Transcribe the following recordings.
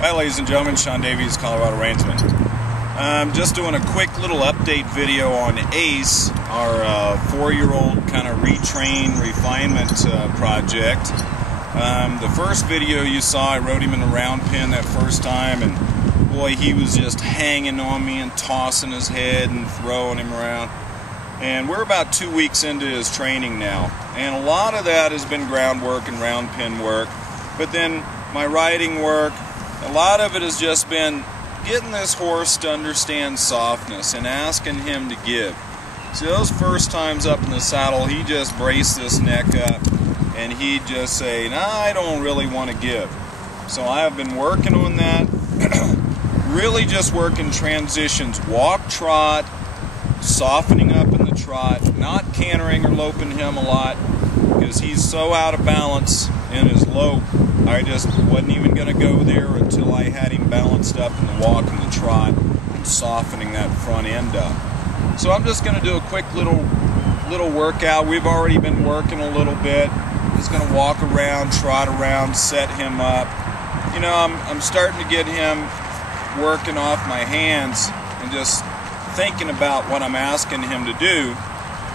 Hi ladies and gentlemen, Sean Davies, Colorado Rainsman. I'm just doing a quick little update video on Ace, our 4-year-old kind of retrain refinement project. The first video you saw, I rode him in the round pen that first time, and boy, he was just hanging on me and tossing his head and throwing him around. And we're about 2 weeks into his training now, and a lot of that has been groundwork and round pen work, but then my riding work, a lot of it has just been getting this horse to understand softness and asking him to give. See, those first times up in the saddle, he just braced this neck up and he'd just say, "Nah, I don't really want to give." So I have been working on that, really just working transitions, walk, trot, softening up in the trot, not cantering or loping him a lot because he's so out of balance in his lope. I just wasn't even going to go there until I had him balanced up in the walk and the trot and softening that front end up. So I'm just going to do a quick little workout. We've already been working a little bit. Just going to walk around, trot around, set him up. You know, I'm starting to get him working off my hands and just thinking about what I'm asking him to do.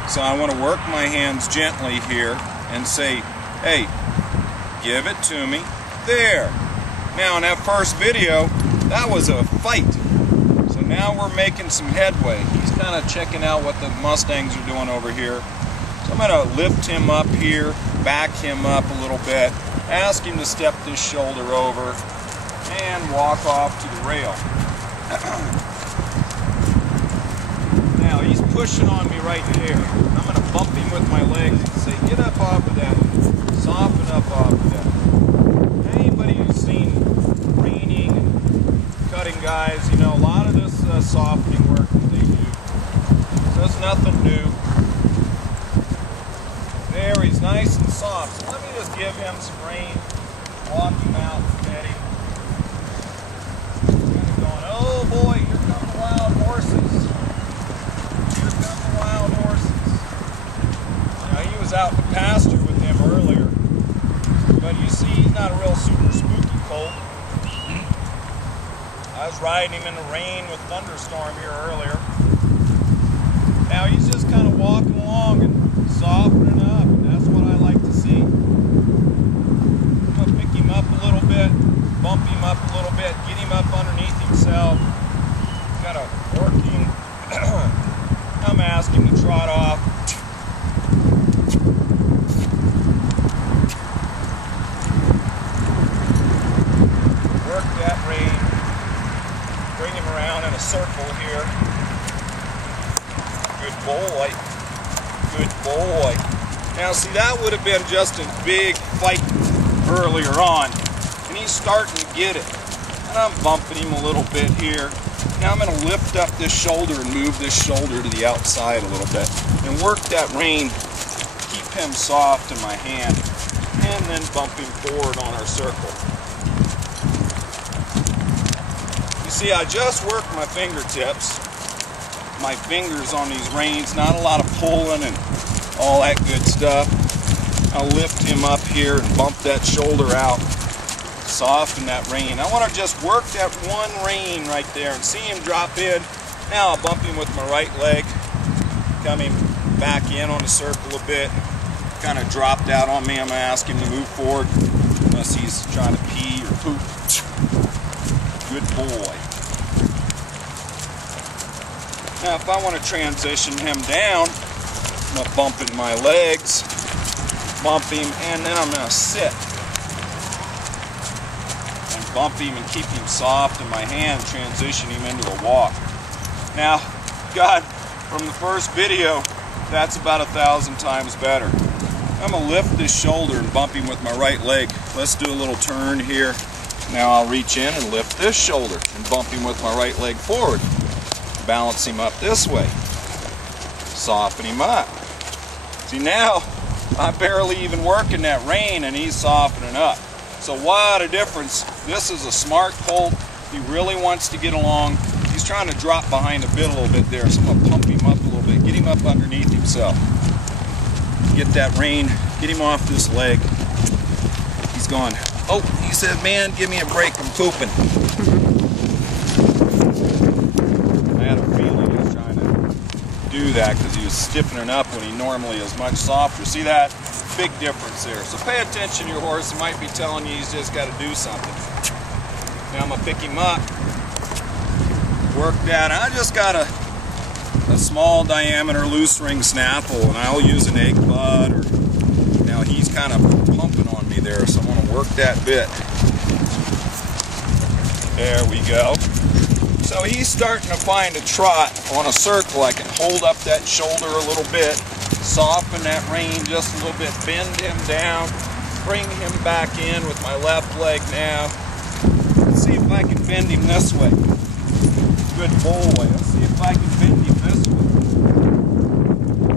So I want to work my hands gently here and say, "Hey, give it to me." There. Now in that first video, that was a fight. So now we're making some headway. He's kind of checking out what the Mustangs are doing over here. So I'm going to lift him up here, back him up a little bit, ask him to step this shoulder over, and walk off to the rail. Now he's pushing on me right there. I'm going to bump him with my legs and say, "Get up off of that. Soften up off of that." Anybody who's seen reining and cutting guys, you know, a lot of this softening work that they do. So it's nothing new. There, he's nice and soft. So let me just give him some rein, walk him out, pet him. Kind of going, "Oh boy, here come the wild horses. Here come the wild horses." Now he was out in the pasture with him earlier. But you see, he's not a real super spooky colt. I was riding him in the rain with thunderstorm here earlier. Now he's just kind of walking along and softening up, and that's what I like to see. I'm going to pick him up a little bit, bump him up a little bit, get him up underneath himself, kind of working. I'm asking him to trot off. Work that rein, bring him around in a circle here. Good boy, good boy. Now see, that would have been just a big fight earlier on, and he's starting to get it. And I'm bumping him a little bit here. Now I'm going to lift up this shoulder and move this shoulder to the outside a little bit, and work that rein, keep him soft in my hand, and then bump him forward on our circle. See, I just work my fingertips, my fingers on these reins, not a lot of pulling and all that good stuff. I'll lift him up here and bump that shoulder out, soften that rein. I want to just work that one rein right there and see him drop in. Now I'll bump him with my right leg, come him back in on the circle a bit, kind of dropped out on me. I'm going to ask him to move forward unless he's trying to pee or poop. Good boy. Now if I want to transition him down, I'm going to bump in my legs, bump him, and then I'm going to sit. And bump him and keep him soft in my hand, transition him into a walk. Now, God, from the first video, that's about 1,000 times better. I'm going to lift this shoulder and bump him with my right leg. Let's do a little turn here. Now I'll reach in and lift this shoulder and bump him with my right leg forward. Balance him up this way. Soften him up. See, now I'm barely even working that rein and he's softening up. So what a difference. This is a smart colt. He really wants to get along. He's trying to drop behind the bit a little bit there, so I'm going to pump him up a little bit, get him up underneath himself. Get that rein, get him off this leg. He's he's going, oh, he said, man, give me a break, I'm pooping. I had a feeling he was trying to do that because he was stiffening up when he normally is much softer. See that? Big difference there. So pay attention to your horse. He might be telling you he's just got to do something. Now I'm going to pick him up, work that. I just got a small diameter loose ring snaffle, and I'll use an egg bud. Now he's kind of pumping on me there, so I'm going to work that bit. There we go. So he's starting to find a trot on a circle. I can hold up that shoulder a little bit, soften that rein just a little bit, bend him down, bring him back in with my left leg now. Let's see if I can bend him this way. Good boy. Let's see if I can bend him this way.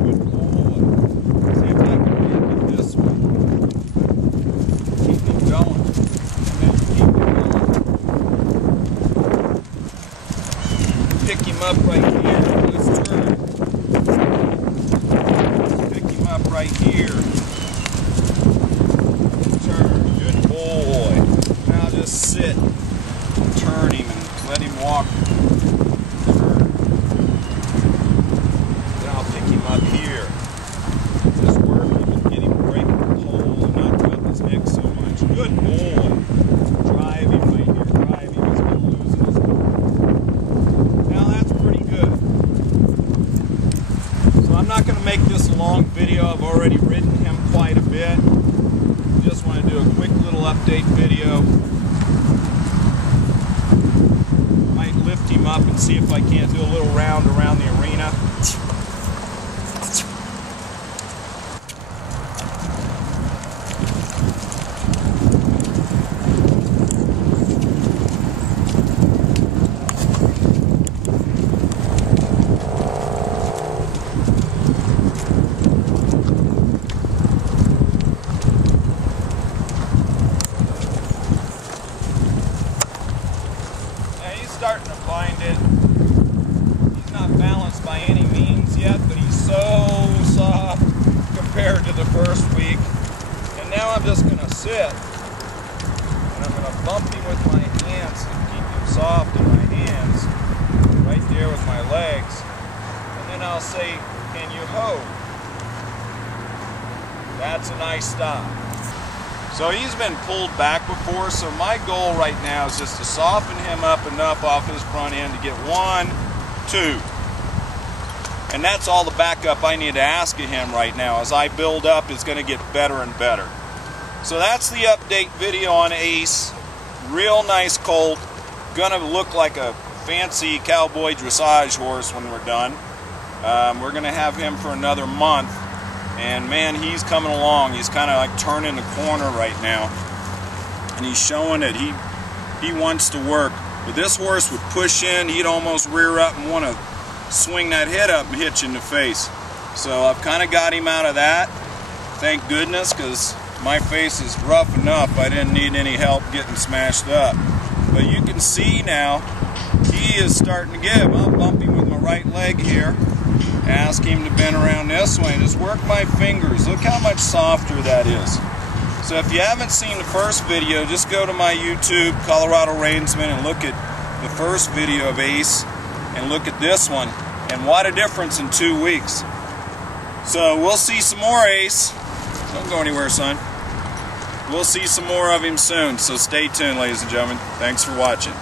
Good boy. Let's see if I can bend him this way. Keep him going. And then keep him going. Pick him up right here. Let's turn. Pick him up right here. Turn. Good boy. Now just sit. Turn him and let him walk. Turn. Then I'll pick him up here. Just work him and get him breaking the hole and not drop his neck so much. Good boy. Drive him right here. Drive him. He's going to lose his hold. Now that's pretty good. So I'm not going to make this a long video. I've already ridden him quite a bit. Just want to do a quick little update video. Might lift him up and see if I can't do a little round around the arena. Starting to find it. He's not balanced by any means yet, but he's so soft compared to the first week. And now I'm just going to sit and I'm going to bump him with my hands and keep him soft in my hands right there with my legs. And then I'll say, can you hoe? That's a nice stop. So he's been pulled back before, so my goal right now is just to soften him up enough off his front end to get 1, 2. And that's all the backup I need to ask of him right now. As I build up, it's going to get better and better. So that's the update video on Ace. Real nice colt. Gonna look like a fancy cowboy dressage horse when we're done. We're going to have him for another month. And man, he's coming along. He's kind of like turning the corner right now. And he's showing that he wants to work. But this horse would push in, he'd almost rear up and want to swing that head up and hit you in the face. So I've kind of got him out of that. Thank goodness, because my face is rough enough. I didn't need any help getting smashed up. But you can see now, he is starting to give. I'll bump him with my right leg here. Ask him to bend around this way and just work my fingers. Look how much softer that is. So if you haven't seen the first video, just go to my YouTube, Colorado Reinsman, and look at the first video of Ace and look at this one. And what a difference in 2 weeks. So we'll see some more Ace. Don't go anywhere, son. We'll see some more of him soon. So stay tuned, ladies and gentlemen. Thanks for watching.